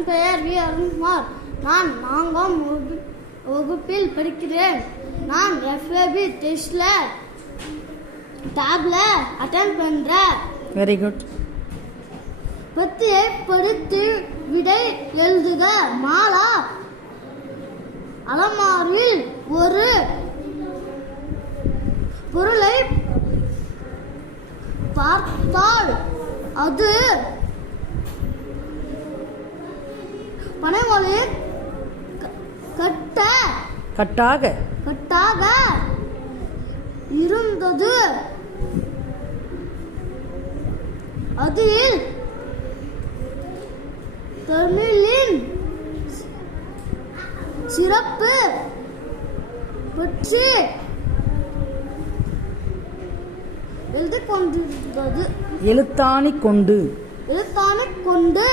என் பெயர் வி அருண்குமார். நான் 4ஆம் வகுப்பில் படிக்கிறேன். நான் FAB டெஸ்ட்ல டேப்ல அட்டெண்ட் பண்றேன். Very good. பத்தியை படித்து விடை எழுதுக. மாலா அலமாரியில் ஒரு பொருளை பார்த்தால் அது பனைமொழி கட்டாக இருந்தது. அதில் தமிழின் சிறப்பு பற்றி எழுதிக் கொண்டிருந்தது. எழுத்தாணி கொண்டு